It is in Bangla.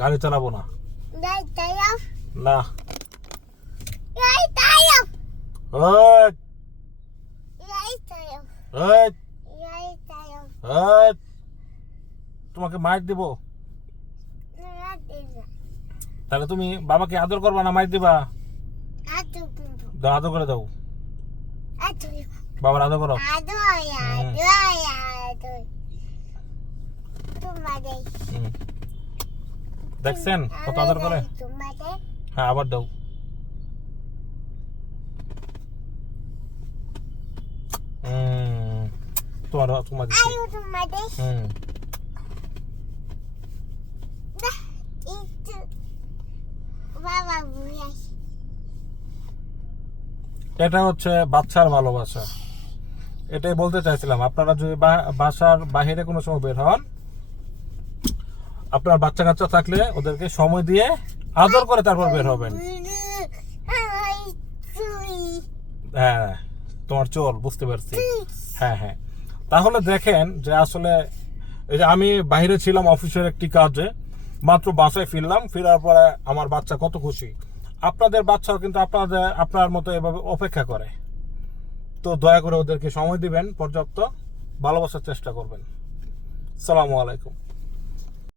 গাড়ি চালাবো না। Đây tay không? না। Đây tay không? ওই Đây tay không? ওই Đây tay không? ওই তোমাকে মাইর দিব। Nó đi rồi. তাহলে তুমি বাবাকে আদর করবা না মাইর দিবা? Aduh, দাও, আদর করে দাও। aduh, বাবার আদর করো। aduh ya, aduh. Cuma deh. হুম। দেখছেন কত আদর করে? Cuma deh. হ্যাঁ, আবার দাও। তোমার দিচ্ছি। Ayo cuma deh. হুম। Dah, itu. Baba buaya. এটা হচ্ছে বাচ্চার ভালোবাসা। এটাই বলতে চাইছিলাম, আপনারা যদি বাসার বাইরে কোনো সময় বের হন, আপনার বাচ্চা কাচ্চা থাকলে ওদেরকে সময় দিয়ে আদর করে তারপর বের হবেন। হ্যাঁ, তোমার চোল বুঝতে পারছি। হ্যাঁ হ্যাঁ, তাহলে দেখেন যে আসলে এই যে আমি বাইরে ছিলাম অফিসের একটি কাজে, মাত্র বাসায় ফিরলাম, ফেরার পরে আমার বাচ্চা কত খুশি। আপনাদের বাচ্চাও কিন্তু আপনার মতো এভাবে অপেক্ষা করে। তো দয়া করে ওদেরকে সময় দিবেন, পর্যাপ্ত ভালোবাসার চেষ্টা করবেন। আসসালামু আলাইকুম।